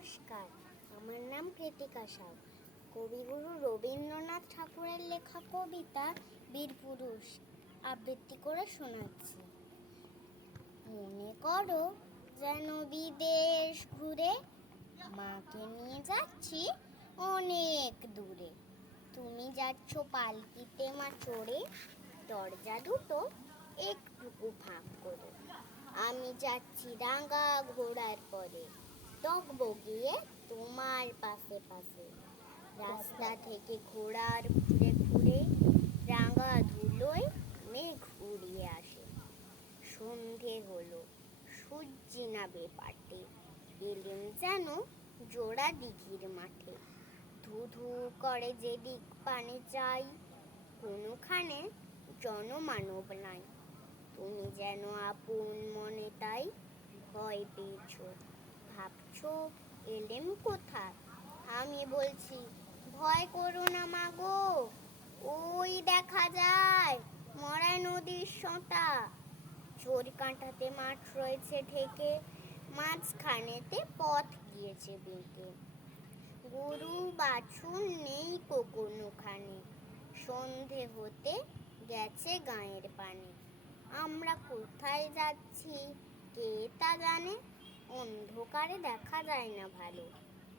নমস্কার, আমার নাম কৃতিকা সাউ। কবিগুরু রবীন্দ্রনাথ ঠাকুরের লেখা কবিতা বীরপুরুষ আবৃত্তি করে শোনাচ্ছি। মনে করো যেন বিদেশ ঘুরে মাকে নিয়ে যাচ্ছি অনেক দূরে। তুমি যাচ্ছ পালকিতে মা চড়ে, দরজা দুটো একটুকু ফাঁক করে। আমি যাচ্ছি রাঙা ঘোড়ার পরে। তকবো গিয়ে তোমার পাশে পাশে। রাস্তা থেকে ঘোড়ার ঘুরে ঘুরে রাঙা ধুলোয় মেঘ উড়িয়ে আসে। সন্ধে হলো, সূর্যি নাবে পাটে এলেন যেন জোড়া দিঘির মাঠে। ধু ধু করে যেদিক পানে চাই কোনোখানে জনমানব নাই। তুমি যেন আপন মনে তাই ভয় পেয়েছ। ভাবছ? এলেম কোথায়? আমি বলছি, ভয় করো না মাগো ওই দেখা যায়, মরা নদীর সোঁটা। চোর কাঁটাতে মাঠ রয়েছে ঠেকে মাঝখানেতে পথ গিয়েছে বেঁকে গরু বাছুর নেই কোনোখানে। সন্ধে হতে গেছে গায়ের পানে। আমরা কোথায় যাচ্ছি, কে তা জানে? অন্ধকারে দেখা যায় না ভালো।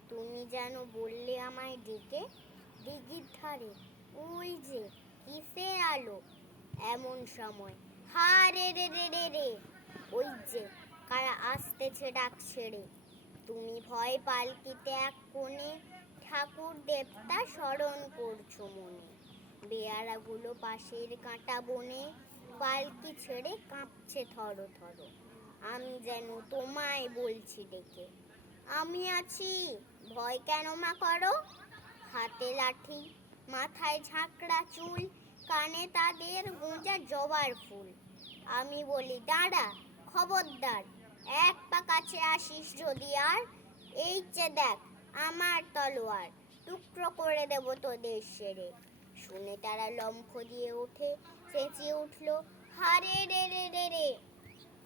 তুমি যেন বললে আমায় ডেকে দিঘির ধারে, ওই যে, কিসে আলো? এমন সময়, হা রে রে রে রে রে, ওই যে, কারা আসতেছে ডাক ছেড়ে। তুমি ভয় পালকিতে এক কোণে ঠাকুর দেবতা স্মরণ করছ মনে। বেয়ারাগুলো পাশের কাঁটা বনে পালকি ছেড়ে কাঁপছে থরো থরো। আমি যেন তোমায় বলছি ডেকে। আমি আছি, ভয় কেন মা করো? হাতে লাঠি, মাথায় ঝাঁকড়া চুল, কানে তাদের গুঁজা জবার ফুল। আমি বলি, দাঁড়া, খবরদার, এক পা কাছে আসিস যদি আর, এই যে দেখ, আমার তলোয়ার, টুকরো করে দেব তোদের সেরে। শুনে তারা লম্ফ দিয়ে ওঠে চেঁচিয়ে উঠল, হারে রে রে রে রে